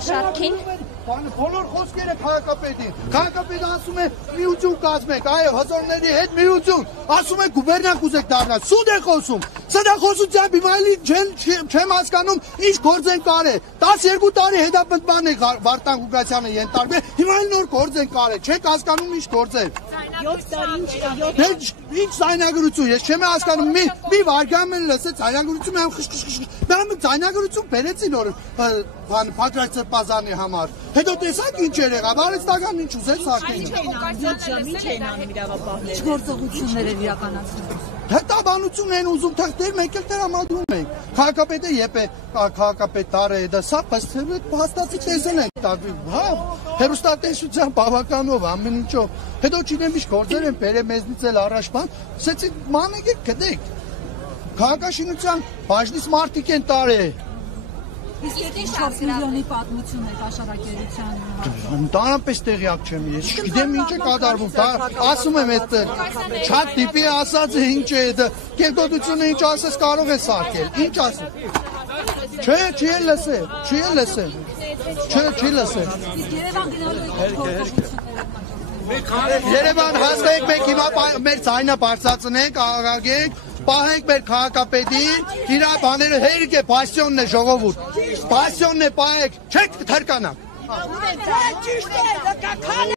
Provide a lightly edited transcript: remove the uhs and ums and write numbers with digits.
Շարքին բոլոր խոսքերը քաղաքապետին։ Քաղաքապետը ասում է միություն կազմեք, այո, հզորների հետ միություն։ Ասում է գուբերնիա կուզեք դառնալ։ Սուտ է խոսում։ Սա խոսությամբ հիմա էլի չեմ հասկանում ինչ գործ են կարել։ 12 տարի հետապնդման է Վարդան Գուգասյանը ենթարկվել։ Հիմա էլ նոր գործ են կարել։ Չեք հասկանում ինչ գործ է։ 7 տարի Ինչ ձայնագրություն, ես չեմ հասկանում, մի վարգամ են լսեց ձայնագրություն, մեմ ձայնագրություն բերեցի նոր Փակրակ Սրբազանի համար։ Հետո տեսակ ինչ էր եղավ, արհեստական ինչ ուզեց սարքել։ Ինչ էին անում իրավապահները։ Ինչ գործողություններ էր իրականացնում։ Հետաբանություն են ուզում, թղթեր մեկ էլ տրամադրում ենք։ Քաղաքապետը եպ է, քաղաքապետ տարը է, դա սա փաստացի տեսել ենք տարվի, հա, հերոստատեսության բավականով, ամեն ինչով։ Հետո չինեմ ինչ գործեր են բերել մեզնից էլ առաջ բան, ասեցի մանեք եք գտեք։ Քաղաքաշինության բաժնից մարդիկ են տարել։ Իսկ ինչ 4 միլիոնի պատմություն է աշխարհակերության։ Ընդհանրապես տեղյակ չեմ, ես չգիտեմ ինչ է կատարվում, ասում եմ այդտեղ, չաթ տիպի ասած է ինչ է դա, կերկոտությունը ինչ ասես կարող է սարքել, ինչ ասում։ Չէ, չի լսել, չի լսել։ Չի լսել։ Իսկ Երևան գնալու եք գործողություններ։ Երևան հասնենք մենք հիմա մեր ձայնը բարձրացնենք, աղաղագենք, պահենք մեր քաղաքապետին, իր բաները հերիք է, բասյոնն է ժողովուրդ, բասյոնն է պահեք, չեք թրկանաք։